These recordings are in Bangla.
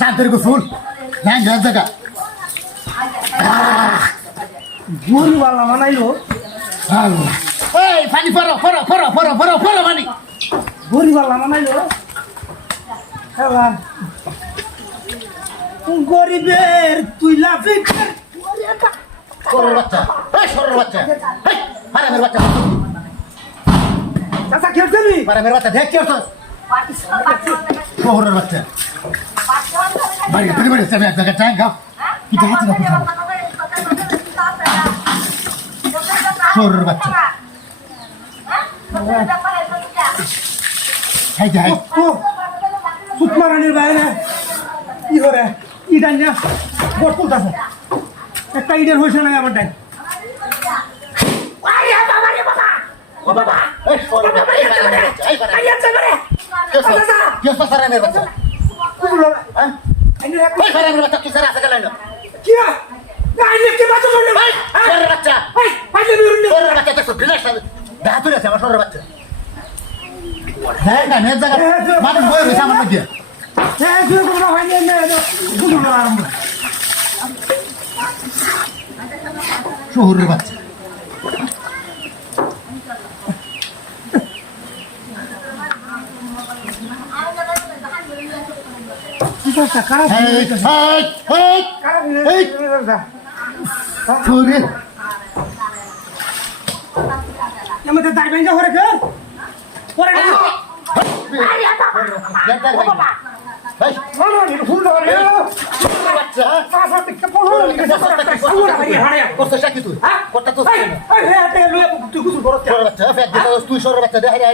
শান্তির গোসল হ্যাঁ জায়গা গরু বালা বানাইলো এই পানি পড়ো পড়ো পড়ো পড়ো পড়ো পড়ো পানি গরু বালা বানাইলো খেলা গরিবের তুই লাফি সরের বাচ্চা এই সরের বাচ্চা এই হারামের বাচ্চা চাচা খেলছিলি হারামের বাচ্চা দেখ কি হতো শহরের বাচ্চা বাড়ি বাড়ি বাড়ি যাবে এক জায়গায় চাই গাও কি হাতে না কোথাও শহরের বাচ্চা হাই হাই সুতমারানির বাইরে কি করে ইডান না বট তুলতাছে একটা ইডের হয়েছে না আমার ডান ও বাবা এই শহরের বাচ্চা এই হারামের বাচ্চা এই কি হতো হারামের বাচ্চা হ্যাঁ এই হারামের বাচ্চা কি সারা আছে গেল না কি গাইলে কি বাচ্চা করলে ভাই শহরের বাচ্চা ভাই পাইলে বিরুদ্ধে শহরের বাচ্চা দেখো বিনাশ দাঁতুরে আছে আমার শহরের বাচ্চা হ্যাঁ না নেট জায়গা মানুষ বই হয়েছে আমার মধ্যে হ্যাঁ শুরু করো হয় না শুরু করো আরম্ভ শহরের বাচ্চা খারাপ আমাদের দাই ব্যাংকে করে কে করে কে ফুল বাচ্চা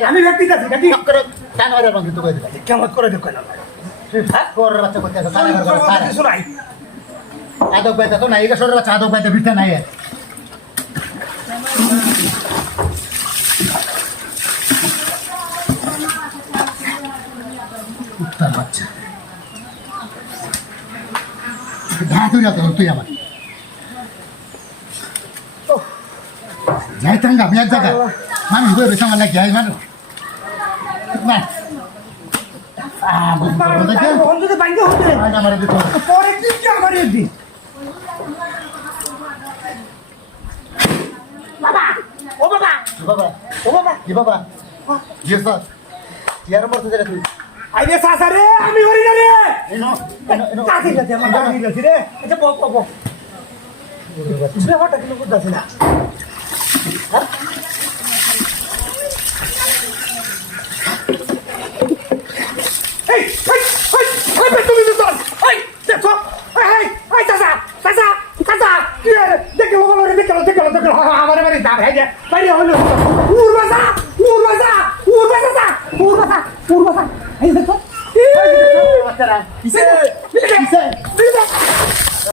আমি ব্যক্তি আছি কেমন করে দেখো না আদব বাইতে তো নাই শরীর বাচ্চা আদব বাইতে ভিড়তে নাই উত্তর বাচ্চা তুই না তুই আমার যাইতাম গা মেয়ের জায়গা মানুষ বই বেশি আমার লাগে যাই মানুষ না বন্ধুদের বাইকে হতে পরের দিন কি আমার দিন বাবা ও বাবা বাবা ও বাবা কি বাবা জি স্যার কি আর মরতে যাবে তুই আইরে সাসা রে আমি হরি না রে এনো কাকে গেছে আমার গাড়ি গেছে রে এটা বক বক বুড়া হটা কিন্তু বুঝাছে না এই এই এই এই তুমি তো এই দেখো এই এই চাচা চাচা চাচা কি রে দেখো বলো রে দেখো আমারে বাড়ি দাঁড় হয়ে যায় বাইরে হলো উড়বাসা উড়বাসা উড়বাসা উড়বাসা উড়বাসা এই দেখো কিসে কিসে